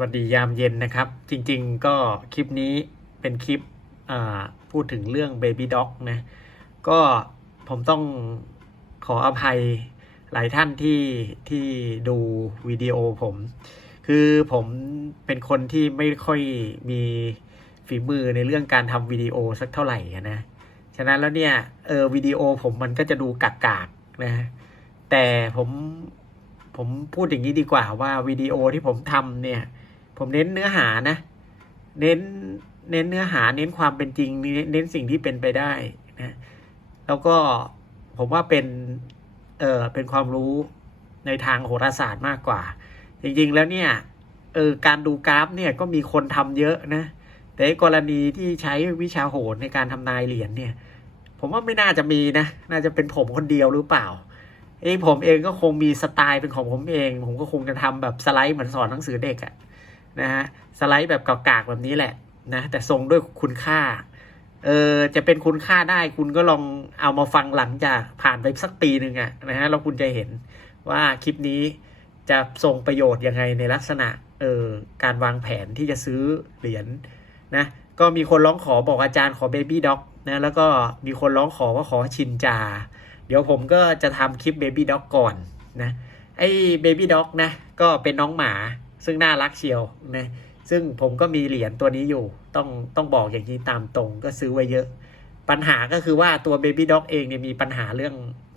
วัสดียามเย็นนะครับ จริงๆก็คลิปนี้เป็นคลิปพูดถึงเรื่อง Baby Dog นะก็ผมต้องขออภัยหลายท่านที่ที่ดูวิดีโอผม คือผมเป็นคนที่ไม่ค่อยมีฝีมือในเรื่องการทำวิดีโอสักเท่าไหร่นะฉะนั้นแล้วเนี่ยเออวิดีโอผมมันก็จะดูกากๆนะแต่ผมผมพูดอย่างนี้ดีกว่าว่าวิดีโอที่ผมทำเนี่ย ผมเน้นเนื้อหานะ เน้นเน้นเนื้อหาเน้นความเป็นจริง เน้นสิ่งที่เป็นไปได้นะแล้วก็ผมว่าเป็นเออเป็นความรู้ในทางโหราศาสตร์มากกว่า จริงๆแล้วเนี่ยเออการดูกราฟเนี่ยก็มีคนทำเยอะนะ แต่กรณีที่ใช้วิชาโหรในการทำนายเหรียญเนี่ย ผมว่าไม่น่าจะมีนะ น่าจะเป็นผมคนเดียวหรือเปล่าเองผมเองก็คงมีสไตล์เป็นของผมเอง ผมก็คงจะทำแบบสไลด์เหมือนสอนหนังสือเด็กอะ นะฮะสไลด์แบบกากๆแบบนี้แหละนะแต่ทรงด้วยคุณค่าเออจะเป็นคุณค่าได้คุณก็ลองเอามาฟังหลังจากผ่านไปสักปีหนึ่งอะนะฮะแล้วคุณจะเห็นว่าคลิปนี้จะส่งประโยชน์ยังไงในลักษณะเออการวางแผนที่จะซื้อเหรียญนะก็มีคนร้องขอบอกอาจารย์ขอเบบี้ด็อกนะแล้วก็มีคนร้องขอว่าขอชินจา เดี๋ยวผมก็จะทำคลิป Baby Dog ก่อนนะไอ้ Baby Dog นะก็เป็นน้องหมา ซึ่งน่ารักเชียวนะซึ่งผมก็มีเหรียญตัวนี้อยู่ ต้องต้องบอกอย่างนี้ตามตรงก็ซื้อไว้เยอะ ปัญหาก็คือว่าตัว Baby Dog เองเนี่ยมีปัญหาเรื่อง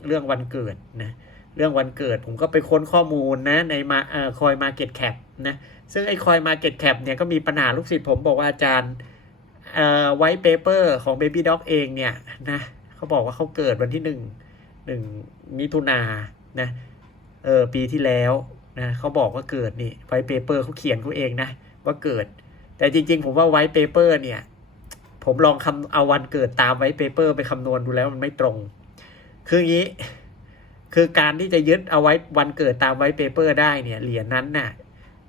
เรื่องวันเกิดนะเรื่องวันเกิดผมก็ไปค้นข้อมูลนะในมาเอ่อคอยมาเก็ตแคปนะซึ่งไอ้คอยมาเก็ตแคปเนี่ยก็มีปัญหาลูกศิษย์ผมบอกว่าอาจารย์เอ่อไวท์เปเปอร์ของ Baby Dog เองเนี่ยนะเขาบอกว่าเขาเกิดวันที่หนึ่งหนึ่งมิถุนานะเออปีที่แล้ว นะเขาบอกว่าเกิดนี่ไวท์เปเปอร์เขาเขียนเขาเองนะ ว่าเกิด แต่จริงๆ ผมว่าไวท์เปเปอร์เนี่ย ผมลองคำเอาวันเกิดตามไวท์เปเปอร์ไปคำนวณดูแล้วมันไม่ตรง คืออย่างนี้ คือการที่จะยึดเอาไว้วันเกิดตามไวท์เปเปอร์ได้เนี่ยเหรียญนั้นน่ะ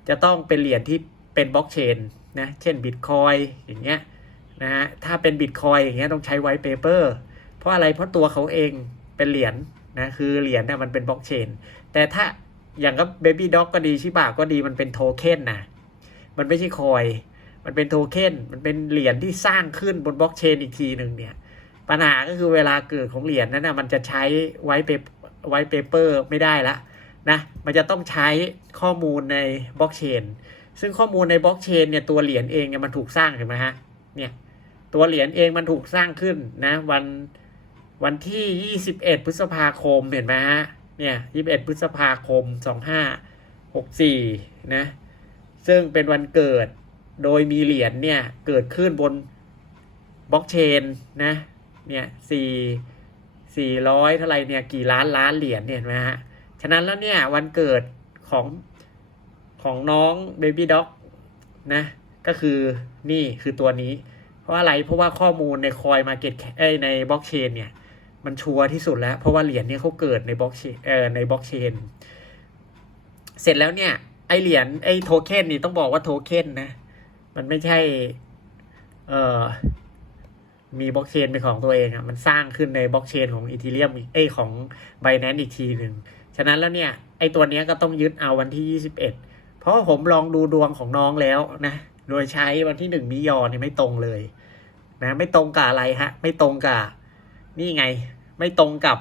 จะต้องเป็นเหรียญที่เป็นบล็อกเชนนะเช่นบิตคอยอย่างเงี้ยนะฮะถ้าเป็นบิตคอยอย่างเงี้ยต้องใช้ไวท์เปเปอร์เพราะอะไรเพราะตัวเขาเองเป็นเหรียญนะคือเหรียญเนี่ยมันเป็นบล็อกเชนแต่ถ้า อย่างก็เบบี้ด็อกก็ดีชิบะก็ดีมันเป็นโทเค็นนะมันไม่ใช่คอย มันเป็นโทเค็นมันเป็นเหรียญที่สร้างขึ้นบนบล็อกเชนอีกทีหนึ่งเนี่ย ปัญหาก็คือเวลาเกิดของเหรียญนั้นนะมันจะใช้ไวท์เปไวท์เปเปอร์ไม่ได้ละนะ มันจะต้องใช้ข้อมูลในบล็อกเชนซึ่งข้อมูลในบล็อกเชนเนี่ยตัวเหรียญเองเนี่ยมันถูกสร้างเห็นไหมฮะ เนี่ยตัวเหรียญเองมันถูกสร้างขึ้นนะ วันวันที่ 21 พฤษภาคมเห็นไหมฮะ เนี่ย21พฤษภาคม2564นะ ซึ่งเป็นวันเกิดโดยมีเหรียญเนี่ย เกิดขึ้นบนบล็อกเชนนะ เนี่ย4 400เท่าไรเนี่ย กี่ล้านล้านเหรียญเนี่ยนไหมฮะ ฉะนั้นแล้วเนี่ยวันเกิดของของน้องเบบี้ด็อกนะ ก็คือนี่คือตัวนี้ เพราะอะไร เพราะว่าข้อมูลในคอยมาเก็ตในบล็อกเชนเนี่ย มันชัวร์ที่สุดแล้ว เพราะว่าเหรียญเนี่ยเขาเกิดในบล็อกเชนเอ่อในบล็อกเชน เสร็จแล้วเนี่ยไอเหรียญไอโทเค็นนี่ต้องบอกว่าโทเค็นนะ มันไม่ใช่ เอ่อ มีบล็อกเชนเป็นของตัวเองอะ่ะ มันสร้างขึ้นในบล็อกเชนของอีทีเรียมเอของไบแนนอีกทีหนึ่ง ฉะนั้นแล้วเนี่ย ไอตัวเนี้ยก็ต้องยึดเอาวันที่ยี่สิบเอ็ดเพราะผมลองดูดวงของน้องแล้วนะ โดยใช้วันที่หนึ่งมิยอเนี่ยไม่ตรงเลย นะ ไม่ตรงกับอะไรฮะ ไม่ตรงกับ นี่ไงไม่ตรงกับ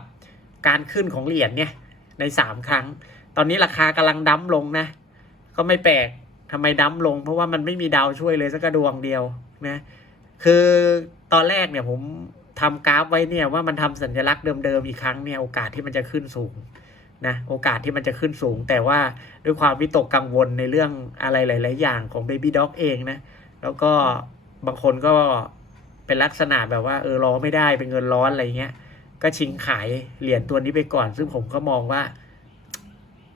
การขึ้นของเหรียญเนี่ยในสามครั้ง ตอนนี้ราคากำลังดั้มลงนะ ก็ไม่แปลกทำไมดั้มลง เพราะว่ามันไม่มีดาวช่วยเลยสักดวงเดียวนะคือตอนแรกเนี่ยผมทำกราฟไว้เนี่ยว่ามันทำสัญลักษณ์เดิมๆอีกครั้งเนี่ยโอกาสที่มันจะขึ้นสูงนะโอกาสที่มันจะขึ้นสูง แต่ว่าด้วยความวิตกกังวลในเรื่องอะไรหลาย ๆ อย่างของ Baby Dog เองนะ แล้วก็บางคนก็ เป็นลักษณะแบบว่าเออรอไม่ได้เป็นเงินร้อนอะไรเงี้ย ก็ชิงขายเหรียญตัวนี้ไปก่อน ซึ่งผมก็มองว่า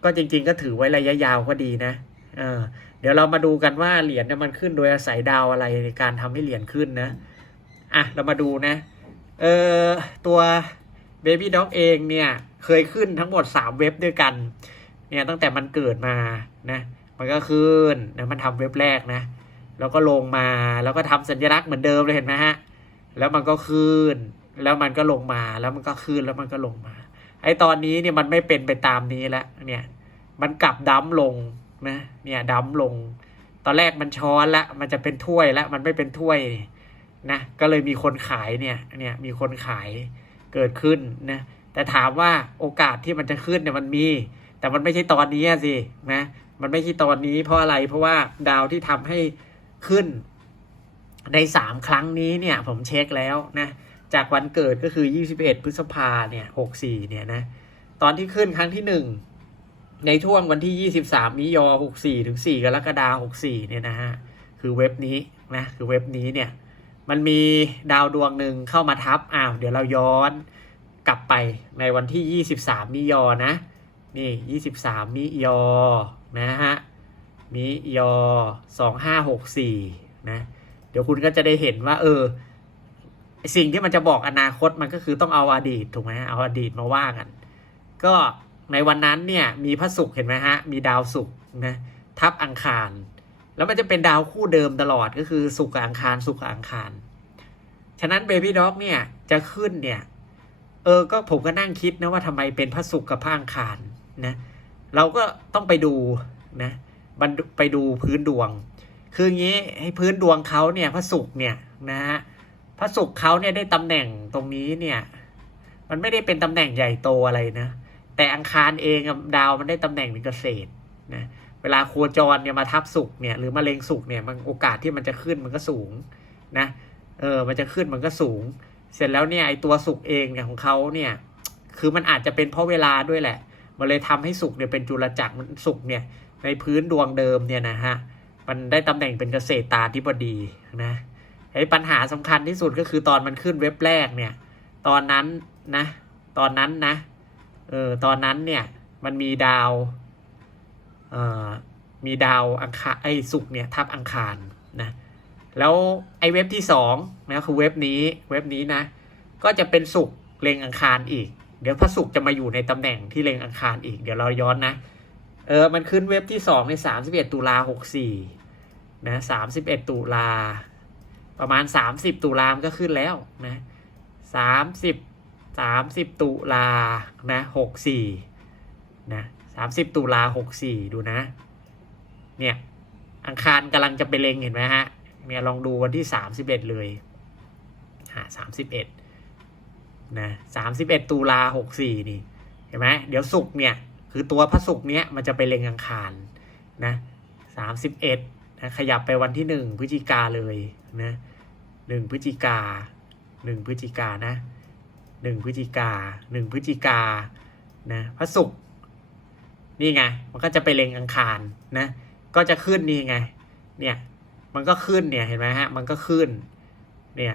ก็จริง ๆ ก็ถือไว้ระยะยาวก็ดีนะเออเดี๋ยวเรามาดูกันว่าเหรียญเนี่ยมันขึ้นโดยอาศัยดาวอะไรในการทำให้เหรียญขึ้นนะอะเรามาดูนะเออตัว Baby Dog เองเนี่ยเคยขึ้นทั้งหมด 3 เว็บด้วยกันเนี่ยตั้งแต่มันเกิดมานะ มันก็ขึ้นนะมันทำเว็บแรกนะ แล้วก็ลงมาแล้วก็ทำสัญลักษณ์เหมือนเดิมเลยเห็นไหมฮะ แล้วมันก็ขึ้น แล้วมันก็ลงมาแล้วมันก็ขึ้นแล้วมันก็ลงมา ไอตอนนี้เนี่ยมันไม่เป็นไปตามนี้แล้วเนี่ย มันกลับดั้มลงนะเนี่ยดั้มลง ตอนแรกมันช้อนละมันจะเป็นถ้วยละมันไม่เป็นถ้วยนะก็เลยมีคนขายเนี่ยเนี่ยมีคนขายเกิดขึ้นนะแต่ถามว่าโอกาสที่มันจะขึ้นเนี่ยมันมี แต่มันไม่ใช่ตอนนี้สินะมันไม่ใช่ตอนนี้เพราะอะไรเพราะว่าดาวที่ทำให้ ขึ้น ในสามครั้งนี้เนี่ย ผมเช็คแล้วนะ จากวันเกิดก็คือ21พฤษภาเนี่ย64เนี่ยนะ ตอนที่ขึ้นครั้งที่หนึ่งในช่วงวันที่23มิยอ64ถึง4กรกฎาคม64เนี่ยนะฮะ คือเว็บนี้นะ คือเว็บนี้เนี่ย มันมีดาวดวงหนึ่งเข้ามาทับ อ้าว เดี๋ยวเราย้อนกลับไปในวันที่23มิยอนะ นี่23มิยอนะฮะ มิยอ2564นะ เดี๋ยวคุณก็จะได้เห็นว่า เออ สิ่งที่มันจะบอกอนาคตมันก็คือต้องเอาอดีตถูกไหมเอาอดีตมาว่ากัน ก็ในวันนั้นเนี่ยมีพระศุกร์เห็นไหมฮะ มีดาวศุกร์นะทับอังคาร แล้วมันจะเป็นดาวคู่เดิมตลอดก็คือศุกร์กับอังคารศุกร์กับอังคาร ฉะนั้นเบบี้ด็อกเนี่ยจะขึ้นเนี่ย เออก็ผมก็นั่งคิดนะว่าทำไมเป็นพระศุกร์กับพระอังคารนะ เราก็ต้องไปดูนะ ไปดูพื้นดวง คืออย่างนี้ให้พื้นดวงเขาเนี่ยพระศุกร์เนี่ยนะฮะพระศุกร์เขาเนี่ยได้ตำแหน่งตรงนี้เนี่ย มันไม่ได้เป็นตำแหน่งใหญ่โตอะไรนะ แต่อังคารเองดาวมันได้ตำแหน่งเป็นเกษตรนะเวลาโคจรเนี่ยมาทับศุกร์เนี่ยหรือมาเลงศุกร์เนี่ยมันโอกาสที่มันจะขึ้นมันก็สูงนะเออมันจะขึ้นมันก็สูง เสร็จแล้วเนี่ยไอตัวศุกร์เองเนี่ยของเขาเนี่ย คือมันอาจจะเป็นเพราะเวลาด้วยแหละ มันเลยทำให้ศุกร์เนี่ยเป็นจุลจักรมันศุกร์เนี่ย ในพื้นดวงเดิมเนี่ยนะฮะมันได้ตำแหน่งเป็นเกษตรตาธิบดีนะไอ้ปัญหาสำคัญที่สุดก็คือตอนมันขึ้นเว็บแรกเนี่ย ตอนนั้นนะ ตอนนั้นนะเออตอนนั้นเนี่ยมันมีดาวเอ่อมีดาวอังคารไอ้ศุกเนี่ยทับอังคารนะแล้วไอ้เว็บที่สองนะคือเว็บนี้เว็บนี้นะ ก็จะเป็นศุกเลงอังคารอีก เดี๋ยวพระศุกจะมาอยู่ในตำแหน่งที่เลงอังคารอีก เดี๋ยวเราย้อนนะ ออมันขึ้นเว็บที่สองในสามสิบเอ็ดตุลาหกสี่นะสามสิบเอ็ดตุลา ประมาณสามสิบตุลามก็ขึ้นแล้วนะสามสิบสามสิบตุลานะหกสี่นะสามสิบตุลาหกสี่ดูนะ เนี่ยอังคารกำลังจะไปเลงเห็นไหมฮะเนี่ยลองดูวันที่สามสิบเอ็ดเลยหาสามสิบเอ็ดนะสามสิบเอ็ดตุลาหกสี่นี่ เห็นไหมเดี๋ยวศุกเนี่ย คือตัวพระศุกร์เนี้ยมันจะไปเล็งอังคารนะสามสิบเอ็ดนะขยับไปวันที่หนึ่งพฤศจิกาเลยนะหนึ่งพฤศจิกาหนึ่งพฤศจิกานะหนึ่งพฤศจิกาหนึ่งพฤศจิกานะพระศุกร์นี่ไง มันก็จะไปเล็งอังคารนะ ก็จะขึ้นนี่ไง เนี่ย มันก็ขึ้นเนี่ย เห็นไหมฮะ มันก็ขึ้น เนี่ย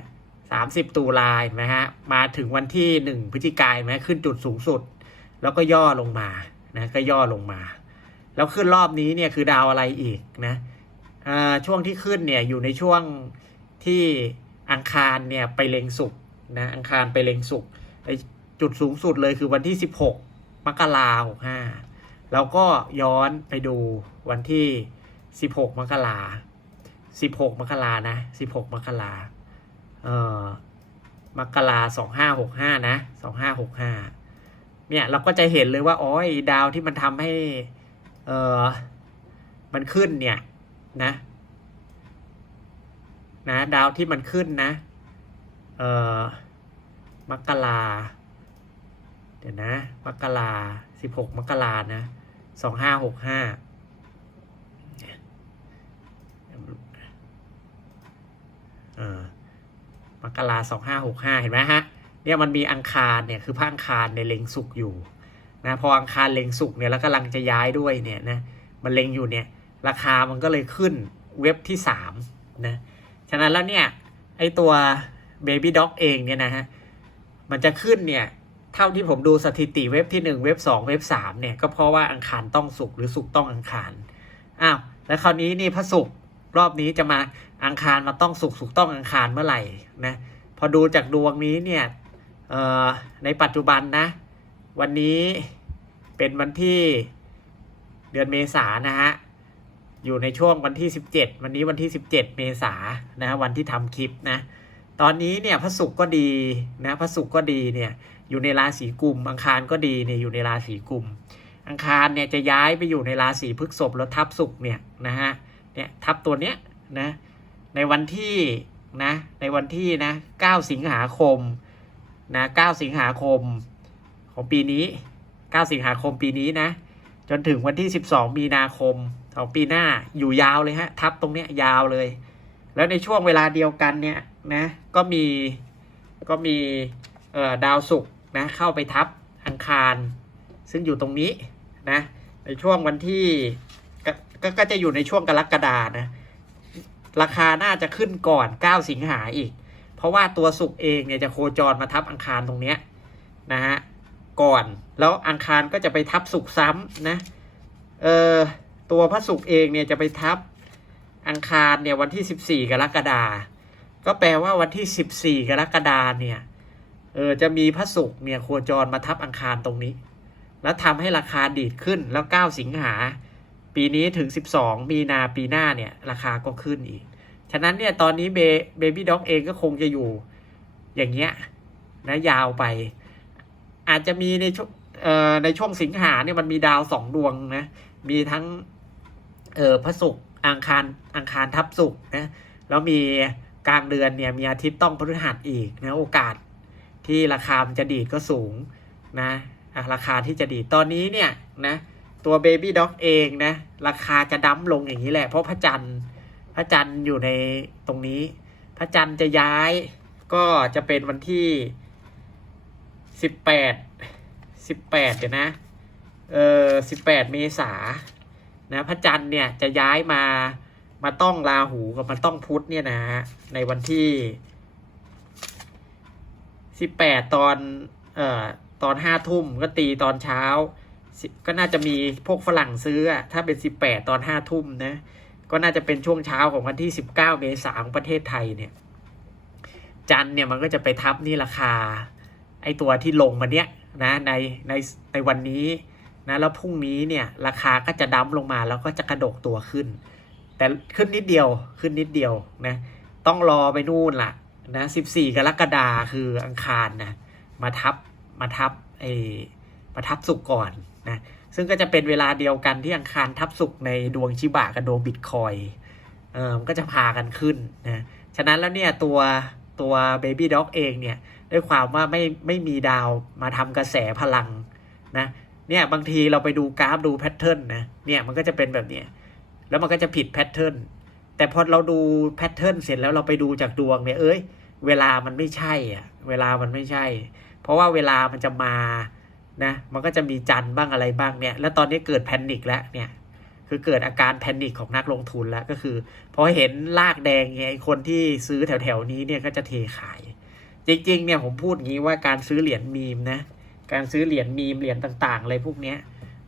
สามสิบตุลาเห็นไหมฮะ มาถึงวันที่หนึ่งพฤศจิกายนไหมขึ้นจุดสูงสุด แล้วก็ย่อลงมา นะก็ย่อลงมา แล้วขึ้นรอบนี้เนี่ยคือดาวอะไรอีกนะช่วงที่ขึ้นเนี่ยอยู่ในช่วงที่อังคารเนี่ยไปเล็งสุกนะอังคารไปเล็งสุกจุดสูงสุดเลยคือวันที่สิบหกมกราหกห้าเราก็ย้อนไปดูวันที่สิบหกมกราสิบหกมกรานะสิบหกมกราเอ่อมกราสองห้าหกห้านะสองห้าหกห้า เนี่ยเราก็จะเห็นเลยว่าอ๋อไอ้ดาวที่มันทำให้เออมันขึ้นเนี่ยนะนะดาวที่มันขึ้นนะเออมกราเดี๋ยวนะมกราสิบหกมกรานะสองห้าหกห้าเออมกราสองห้าหกห้าเห็นไหมฮะ เนี่ยมันมีอังคารเนี่ยคือพระอังคารในเล็งสุกอยู่นะพออังคารเล็งสุกเนี่ยแล้วกำลังจะย้ายด้วยเนี่ยนะมันเล็งอยู่เนี่ยราคามันก็เลยขึ้นเว็บที่สามนะฉะนั้นแล้วเนี่ยไอตัว Baby Dog เองเนี่ยนะฮะมันจะขึ้นเนี่ยเท่าที่ผมดูสถิติเว็บที่หนึ่งเว็บสองเว็บสามเนี่ยก็เพราะว่าอังคารต้องสุกหรือสุกต้องอังคารอ้าวแล้วคราวนี้นี่พระสุกร์รอบนี้จะมาอังคารมาต้องสุกสุกต้องอังคารเมื่อไหร่นะพอดูจากดวงนี้เนี่ย ในปัจจุบันนะ วันนี้เป็นวันที่เดือนเมษานะฮะ อยู่ในช่วงวันที่ 17 วันนี้วันที่ 17 เมษานะวันที่ทำคลิปนะ ตอนนี้เนี่ยพระศุกร์ก็ดีนะพระศุกร์ก็ดีเนี่ยอยู่ในราศีกุม อังคารก็ดีเนี่ยอยู่ในราศีกุม อังคารเนี่ยจะย้ายไปอยู่ในราศีพฤษภแล้วทับศุกร์เนี่ยนะฮะเนี่ยทับตัวเนี้ยนะในวันที่นะในวันที่นะ 9 สิงหาคม นะ 9 สิงหาคมของปีนี้ 9 สิงหาคมปีนี้นะ จนถึงวันที่ 12 มีนาคมของปีหน้าอยู่ยาวเลยฮะ ทับตรงเนี้ยยาวเลย แล้วในช่วงเวลาเดียวกันเนี่ยนะ ก็มีก็มีเอ่อดาวศุกร์นะเข้าไปทับอังคาร ซึ่งอยู่ตรงนี้นะในช่วงวันที่กกก็จะอยู่ในช่วงกรกฎานะ ราคาน่าจะขึ้นก่อน 9 สิงหาอีก เพราะว่าตัวศุกร์เองเนี่ยจะโคจรมาทับอังคารตรงเนี้ยนะฮะก่อนแล้วอังคารก็จะไปทับศุกร์ซ้ำนะเออตัวพระศุกร์เองเนี่ยจะไปทับอังคารเนี่ยวันที่ 14 กรกฎาก็แปลว่าวันที่ 14 กรกฎาเนี่ยเออจะมีพระศุกร์เนี่ยโคจรมาทับอังคารตรงนี้ แล้วทำให้ราคาดีดขึ้นแล้ว 9 สิงหา ปีนี้ถึง 12 มีนาปีหน้าเนี่ยราคาก็ขึ้นอีก ฉะนั้นเนี่ยตอนนี้เบบี้ด็อกเองก็คงจะอยู่อย่างเงี้ยนะยาวไป อาจจะมีในช่วงในช่วงสิงหาเนี่ยมันมีดาวสองดวงนะ มีทั้งเออพระศุกร์อังคารอังคารทับศุกร์นะ แล้วมีกลางเดือนเนี่ยมีอาทิตย์ต้องพฤหัสอีกนะโอกาสที่ราคามันจะดีดก็สูงนะราคาที่จะดีดตอนนี้เนี่ยนะตัว Baby Dog เองนะราคาจะดั้มลงอย่างนี้แหละเพราะพระจันทร์ ระจันทร์อยู่ในตรงนี้ พระจันทร์จะย้ายก็จะเป็นวันที่สิบแปดสิบแปดเดี๋ยวนะ เออสิบแปดเมษานะพระจันทร์เนี่ยจะย้ายมามาต้องราหูกับมาต้องพุธเนี่ยนะฮะในวันที่สิบแปดตอนเอ่อตอนห้าทุ่มก็ตีตอนเช้า ก็น่าจะมีพวกฝรั่งซื้อถ้าเป็นสิบแปดตอนห้าทุ่มนะ ก็น่าจะเป็นช่วงเช้าของวันที่สิบเก้าเมษายนของประเทศไทยเนี่ย จันเนี่ยมันก็จะไปทับนี่ราคา ไอตัวที่ลงมาเนี้ยนะในในในวันนี้นะแล้วพรุ่งนี้เนี่ยราคาก็จะดั้มลงมาแล้วก็จะกระโดดตัวขึ้น แต่ขึ้นนิดเดียวขึ้นนิดเดียวนะต้องรอไปนู่นล่ะนะสิบสี่กรกฎาคืออังคารนะมาทับมาทับไอมาทับสุกก่อนนะ ซึ่งก็จะเป็นเวลาเดียวกันที่อังคารทับสุกร์ในดวงชิบะกับดวงบิตคอยเออมันก็จะพากันขึ้นนะฉะนั้นแล้วเนี่ยตัวตัว Baby Dog เองเนี่ยด้วยความว่าไม่ไม่มีดาวมาทำกระแสพลังนะเนี่ยบางทีเราไปดูกราฟดูแพทเทิร์นนะเนี่ยมันก็จะเป็นแบบเนี้ยแล้วมันก็จะผิดแพทเทิร์นแต่พอเราดูแพทเทิร์นเสร็จแล้วเราไปดูจากดวงเนี่ยเอ้ยเวลามันไม่ใช่อะเวลามันไม่ใช่ เพราะว่าเวลามันจะมา นะมันก็จะมีจันบ้างอะไรบ้างเนี่ยแล้วตอนนี้เกิดแพนิคแล้วเนี่ยคือเกิดอาการแพนิคของนักลงทุนแล้วก็คือพอเห็นลากแดงเนี่ยไอ้คนที่ซื้อแถวๆนี้เนี่ยก็จะเทขาย จริงๆเนี่ยผมพูดงี้ว่าการซื้อเหรียญมีมนะการซื้อเหรียญมีมเหรียญต่างๆอะไรพวกเนี้ย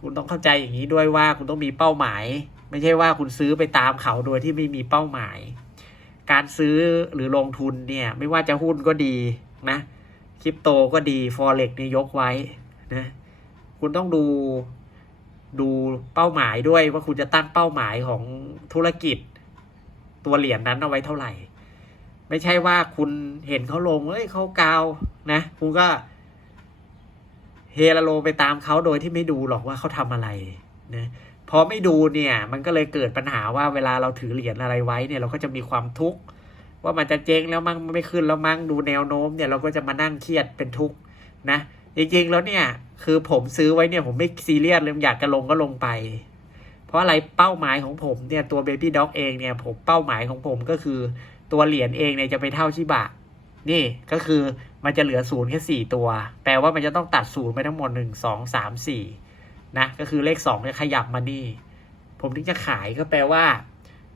คุณต้องเข้าใจอย่างนี้ด้วยว่าคุณต้องมีเป้าหมาย ไม่ใช่ว่าคุณซื้อไปตามเขาโดยที่ไม่มีเป้าหมาย การซื้อหรือลงทุนเนี่ยไม่ว่าจะหุ้นก็ดีนะคริปโตก็ดีฟอเร็กเนี่ยยกไว้ นะคุณต้องดูดูเป้าหมายด้วยว่าคุณจะตั้งเป้าหมายของธุรกิจ ตัวเหรียญนั้นเอาไว้เท่าไหร่ ไม่ใช่ว่าคุณเห็นเขาลงเอ้ยเขากาวนะ คุณก็เฮลโลไปตามเขาโดยที่ไม่ดูหรอกว่าเขาทำอะไรนะพอไม่ดูเนี่ย มันก็เลยเกิดปัญหาว่าเวลาเราถือเหรียญอะไรไว้เนี่ย เราก็จะมีความทุกข์ว่ามันจะเจ๊งแล้วมั้งไม่ขึ้นแล้วมั้งดูแนวโน้มเนี่ยเราก็จะมานั่งเครียดเป็นทุกข์นะ จริงๆแล้วเนี่ย คือผมซื้อไว้เนี่ยผมไม่ซีเรียสเลยอยากจะลงก็ลงไป เพราะอะไรเป้าหมายของผมเนี่ยตัว Baby Dog เองเนี่ยผมเป้าหมายของผมก็คือตัวเหรียญเองเนี่ยจะไปเท่าชิบะ นี่ก็คือมันจะเหลือศูนย์แค่สี่ตัว แปลว่ามันจะต้องตัดศูนย์ไปทั้งหมดหนึ่งสองสามสี่นะ ก็คือเลขสองเนี่ยขยับมานี่ ผมถึงจะขายก็แปลว่า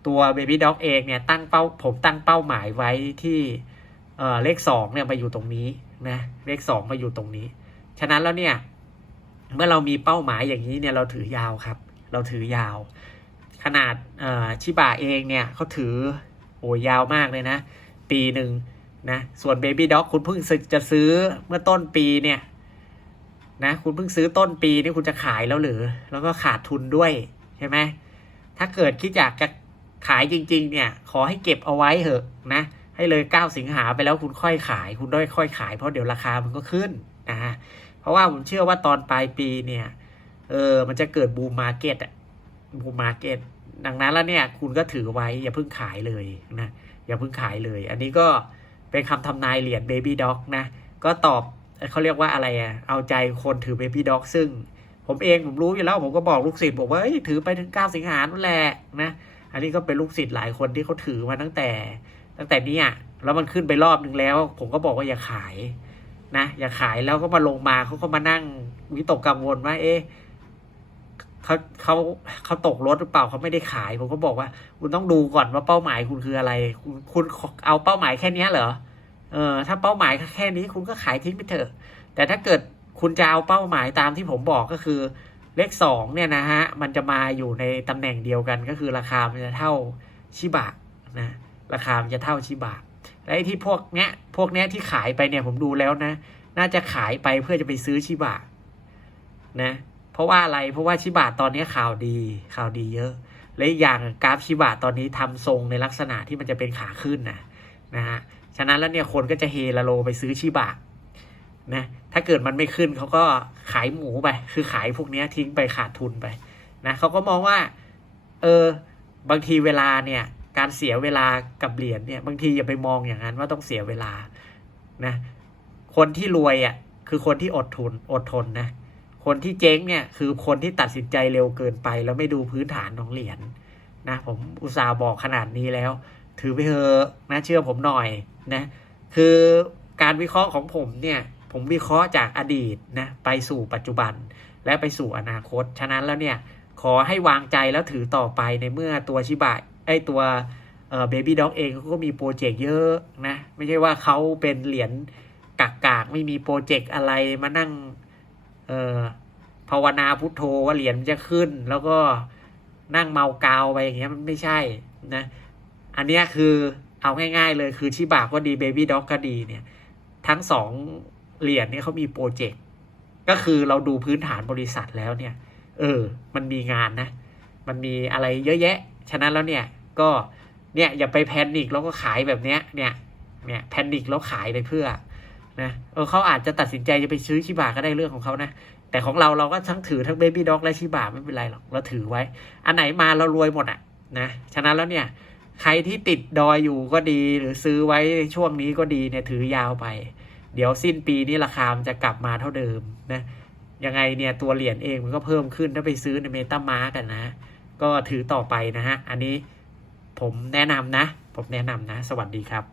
ตัว Baby Dog เองเนี่ยตั้งเป้าผมตั้งเป้าหมายไว้ที่เอ่อเลขสองเนี่ยมาอยู่ตรงนี้นะเลขสองมาอยู่ตรงนี้ ฉะนั้นแล้วเนี่ยเมื่อเรามีเป้าหมายอย่างนี้เนี่ยเราถือยาวครับ เราถือยาว ขนาดชิบะเองเนี่ยเขาถือโอ้ยาวมากเลยนะ ปีหนึ่งนะส่วน Baby Dog คุณเพิ่งจะซื้อเมื่อต้นปีเนี่ยนะคุณเพิ่งซื้อต้นปีนี่คุณจะขายแล้วหรือ แล้วก็ขาดทุนด้วยใช่ไหมถ้าเกิดคิดอยากจะขายจริง ๆ เนี่ย ขอให้เก็บเอาไว้เถอะนะ ให้เลย 9 สิงหาไปแล้วคุณค่อยขาย คุณด้อยค่อยขายเพราะเดี๋ยวราคามันก็ขึ้นนะฮะ เพราะว่าผมเชื่อว่าตอนปลายปีเนี่ยเออมันจะเกิดบูมมาเก็ตอะบูมมาเก็ตดังนั้นแล้วเนี่ยคุณก็ถือไว้อย่าเพิ่งขายเลยนะอย่าเพิ่งขายเลย อันนี้ก็เป็นคำทำนายเหรียญ Baby Dog นะก็ตอบเขาเรียกว่าอะไรอะเอาใจคนถือ Baby Dog ซึ่งผมเองผมรู้อยู่แล้วผมก็บอกลูกศิษย์บอกว่าเอ้ยถือไปถึง 9 สิงหานั่นแหละนะอันนี้ก็เป็นลูกศิษย์หลายคนที่เขาถือมาตั้งแต่ ตั้งแต่นี้อะแล้วมันขึ้นไปรอบนึงแล้ว ผมก็บอกว่าอย่าขาย นะอย่าขายแล้วก็มาลงมาเขาก็มานั่งวิตกกังวลว่าเอ๊ะเขาเขาเขาตกรถหรือเปล่าเขาไม่ได้ขาย ผมก็บอกว่า คุณต้องดูก่อนว่าเป้าหมายคุณคืออะไร คุณคุณเอาเป้าหมายแค่นี้เหรอเออถ้าเป้าหมายแค่นี้คุณก็ขายทิ้งไปเถอะ แต่ถ้าเกิดคุณจะเอาเป้าหมายตามที่ผมบอกก็คือ เลขสองเนี่ยนะฮะมันจะมาอยู่ในตำแหน่งเดียวกันก็คือราคามันจะเท่าชิบะนะราคามันจะเท่าชิบะ ไอ้ที่พวกเนี้ยพวกเนี้ยที่ขายไปเนี่ยผมดูแล้วนะ น่าจะขายไปเพื่อจะไปซื้อชิบะนะ เพราะว่าอะไรเพราะว่าชิบะตอนนี้ข่าวดีข่าวดีเยอะ และอีกอย่างกราฟชิบะตอนนี้ทำทรงในลักษณะที่มันจะเป็นขาขึ้นนะนะฮะฉะนั้นแล้วเนี่ยคนก็จะเฮลาโลไปซื้อชิบะนะถ้าเกิดมันไม่ขึ้นเขาก็ขายหมูไป คือขายพวกเนี้ยทิ้งไปขาดทุนไปนะเขาก็มองว่า เออบางทีเวลาเนี่ย การเสียเวลากับเหรียญเนี่ย บางทีอย่าไปมองอย่างนั้นว่าต้องเสียเวลานะคนที่รวยอะคือคนที่อดทนอดทนนะคนที่เจ๊งเนี่ยคือคนที่ตัดสินใจเร็วเกินไป แล้วไม่ดูพื้นฐานของเหรียญนะผมอุตส่าห์บอกขนาดนี้แล้ว ถือไปเถอะนะเชื่อผมหน่อยนะคือการวิเคราะห์ของผมเนี่ย ผมวิเคราะห์จากอดีตนะไปสู่ปัจจุบันและไปสู่อนาคต ฉะนั้นแล้วเนี่ยขอให้วางใจแล้วถือต่อไปในเมื่อตัวชิบะ ไอตัวเบบี้ด็อกเองเขาก็มีโปรเจกต์เยอะนะ ไม่ใช่ว่าเขาเป็นเหรียญกากากๆ ไม่มีโปรเจกต์อะไรมานั่งเออภาวนาพุทโธว่าเหรียญจะขึ้น แล้วก็นั่งเมากาวไปอย่างเงี้ยมันไม่ใช่นะ อันนี้คือเอาง่าย ๆ เลยคือชิบะก็ดีเบบี้ด็อกก็ดีเนี่ย ทั้งสองเหรียญเนี่ยเขามีโปรเจกต์ก็คือเราดูพื้นฐานบริษัทแล้วเนี่ย เออ มันมีงานนะ มันมีอะไรเยอะแยะ ฉะนั้นแล้วเนี่ยก็เนี่ยอย่าไปแพนิคแล้วก็ขายแบบเนี้ยเนี่ยเนี่ยแพนิคแล้วขายไปเพื่อนะเออเขาอาจจะตัดสินใจจะไปซื้อชิบะก็ได้เรื่องของเขานะแต่ของเราเราก็ทั้งถือทั้งเบบี้ด็อกและชิบะไม่เป็นไรหรอกเราถือไว้ อันไหนมาเรารวยหมดอะนะฉะนั้นแล้วเนี่ยใครที่ติดดอยอยู่ก็ดีหรือซื้อไว้ในช่วงนี้ก็ดีเนี่ยถือยาวไป เดี๋ยวสิ้นปีนี้ราคามันจะกลับมาเท่าเดิมนะยังไงเนี่ยตัวเหรียญเองมันก็เพิ่มขึ้นถ้าไปซื้อในเมตามาร์กันนะ ก็ถือต่อไปนะฮะ อันนี้ผมแนะนำนะ ผมแนะนำนะ สวัสดีครับ